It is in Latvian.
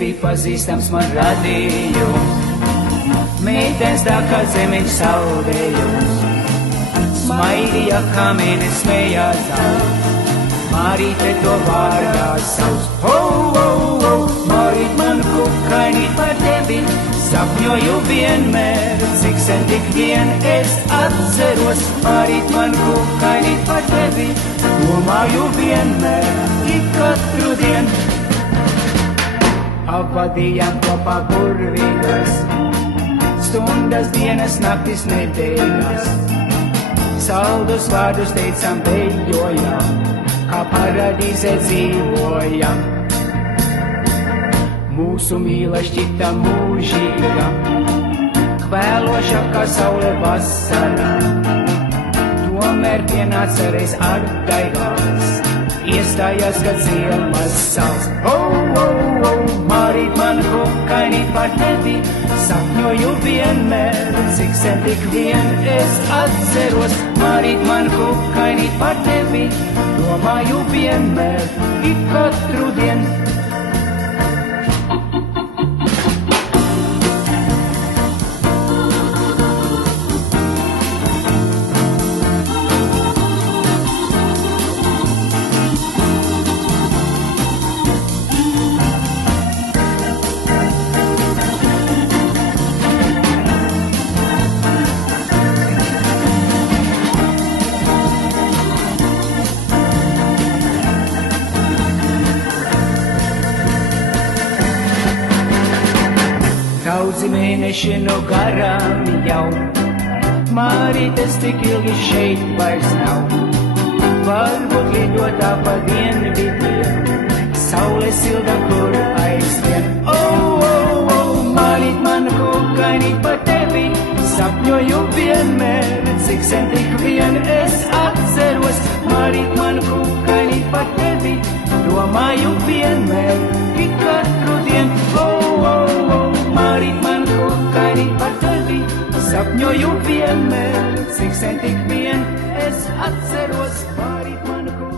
bija pazīstams man radījums. Meitenes tā kā zemeņš saldējums, smaidīja kamēnes smējās daudz. Marīte to vārdā sauc. Ho, ho, ho, Marīt man kukainīt par tevi, sapņoju vienmēr, cik sen tik vien es atceros. Marīt man kukainīt par tevi, domāju vienmēr, ik katru dienu. Apvadījām kopā burvīgas stundas, dienas, naktis, nedēļas. Saldus vārdus teicam, dejojam, kā paradīzē dzīvojam. Mūsu mīla šķita mūžīga, kvēloša kā saule vasarā. Tomēr pienāca reiz atgaigās, iestājās, kad ziemas sals. O, o, o, Marīt man kukainīt par tevi, sapņoju vienmēr, cik sen tik vien es atceros. Marīt man kukainīt par tevi, domāju vienmēr, ik katru dienu. Daudzi mēneši no garām jau, Marītes tik ilgi šeit vairs nav. Varbūt lidotā pa dienvidiem, saule silda, kur aizvien. O, o, o, Marīt man kukainīt par tevi, sapņoju vienmēr, cik sen tik vien es atceros. Marīt man kukainīt par tevi, domāju vienmēr, ik katru dienu. O, o, o, Marīt man kukainīt par tevi, sapņoju vienmēr, cik sen tik vien es atceros. Marīt man kukainīt.